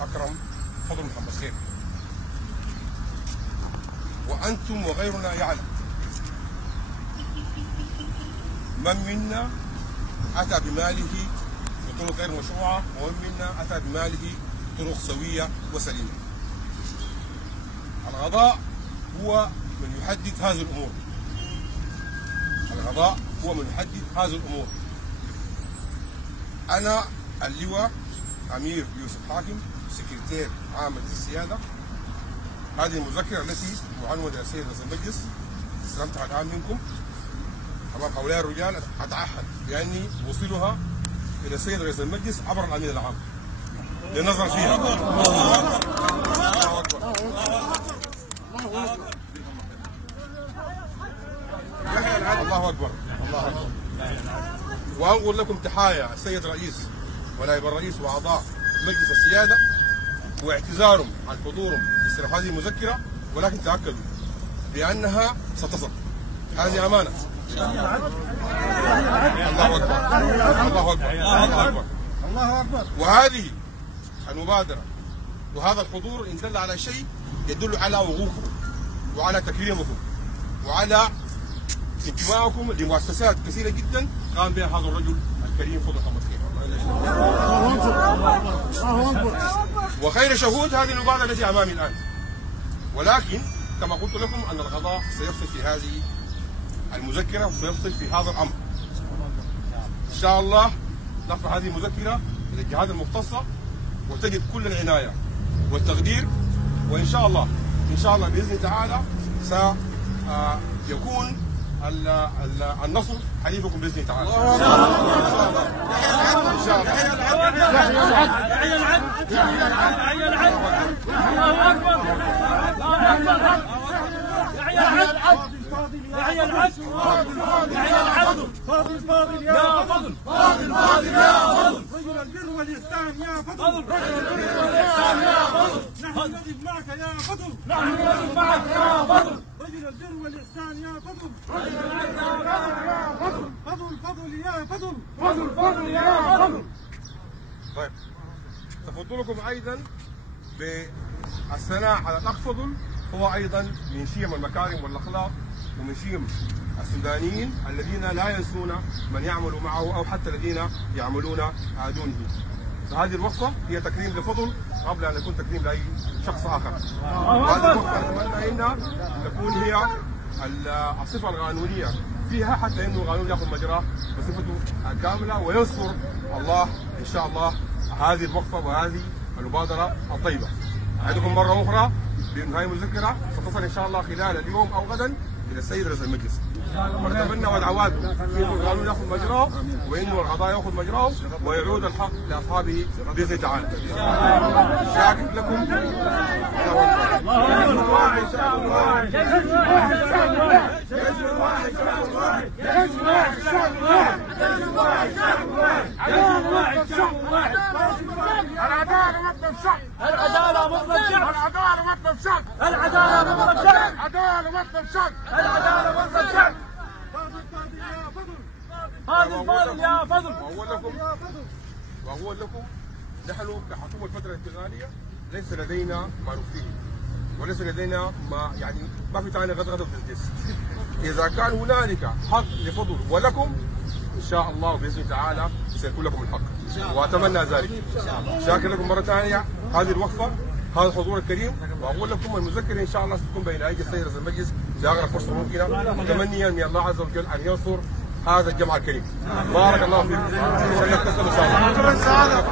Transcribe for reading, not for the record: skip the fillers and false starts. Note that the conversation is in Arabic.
أكرم فضل محمد خير. وأنتم وغيرنا يعلم من منا أتى بماله بطرق غير مشروعة ومن منا أتى بماله بطرق سوية وسليمة. القضاء هو من يحدد هذه الأمور. القضاء هو من يحدد هذه الأمور. أنا اللواء أمير يوسف حاكم سكرتير عام مجلس السيادة. هذه المذكرة التي معنونة إلى السيد رئيس المجلس استلمتها الآن منكم أمام هؤلاء الرجال. أتعهد بأني أوصلها إلى السيد رئيس المجلس عبر الأمين العام للنظر فيها. الله أكبر. الله أكبر. الله أكبر. وأنقل لكم تحايا السيد الرئيس ونائب الرئيس وأعضاء مجلس السيادة واعتذارهم عن حضورهم لاستلام هذه المذكرة، ولكن تأكدوا بأنها ستصل. هذه أمانة. الله أكبر. الله أكبر. الله أكبر. الله أكبر. وهذه المبادرة وهذا الحضور إن دل على شيء يدل على وقوفكم وعلى تكريمكم وعلى انتمائكم لمؤسسات كثيرة جدا قام بها هذا الرجل الكريم فضل محمد خير. وخير شهود هذه المبادرة التي أمامي الآن. ولكن كما قلت لكم أن القضاء سيفصل في هذه المذكرة وسيفصل في هذا الأمر. إن شاء الله نرفع هذه المذكرة إلى الجهات المختصة وتجد كل العناية والتقدير، وإن شاء الله بإذن تعالى سيكون النصر حليفكم بإذن تعالى. إن شاء الله. يحيى العدل. يحيى العدل. فاضل فاضل يا فضل. فاضل فاضل يا فضل. رجل البر والإحسان يا فضل. رجل البر والإحسان يا فضل. نحن نجد معك يا فضل. نحن نجد معك يا فضل. رجل البر والإحسان يا فضل. رجل البر يا فضل. فضل فضل يا فضل. فضل فضل يا فضل. طيب تفضلكم أيضا بالثناء على الأخ فضل، هو أيضا من شيم المكارم والأخلاق ومن شيم السودانيين الذين لا ينسون من يعمل معه أو حتى الذين يعملون دونه. فهذه الوقفة هي تكريم لفضل قبل أن يكون تكريم لأي شخص آخر. وهذه الوقفة أتمنى أنها تكون هي الصفة القانونية فيها حتى أنه القانون يأخذ مجراه بصفته الكاملة وينصر الله إن شاء الله هذه الوقفة وهذه المبادرة الطيبة. أعدكم مرة أخرى بأن هذه المذكرة ستصل إن شاء الله خلال اليوم أو غدا إلى السيد رئيس المجلس. ونتمنى ودعواته إنه القانون يأخذ مجراه وإنه القضاء يأخذ مجراه ويعود الحق لأصحابه بإذن تعالى. شاكر لكم. العدالة مطلب شعب. العدالة مطلب شعب. العدالة مطلب شعب. العدالة مطلب شعب. العدالة مطلب شعب. العدالة مطلب شعب. فاضل فاضل يا فضل. فاضل فاضل يا فضل. وأقول لكم نحن كحكومة الفترة الانتقالية ليس لدينا ما نخفيه وليس لدينا ما في تعني غدغدة بالجس. إذا كان هنالك حق لفضل ولكم إن شاء الله بإذن تعالى سيكون لكم الحق وأتمنى ذلك. شاكر لكم مرة ثانية هذه الوقفة هذا الحضور الكريم، وأقول لكم المذكرة إن شاء الله ستكون بين أيدي السيد رئيس المجلس في أقرب فرصة ممكنة، متمنيا من الله عز وجل أن ينصر هذا الجمع الكريم. بارك الله فيكم. ونتصل إن شاء الله.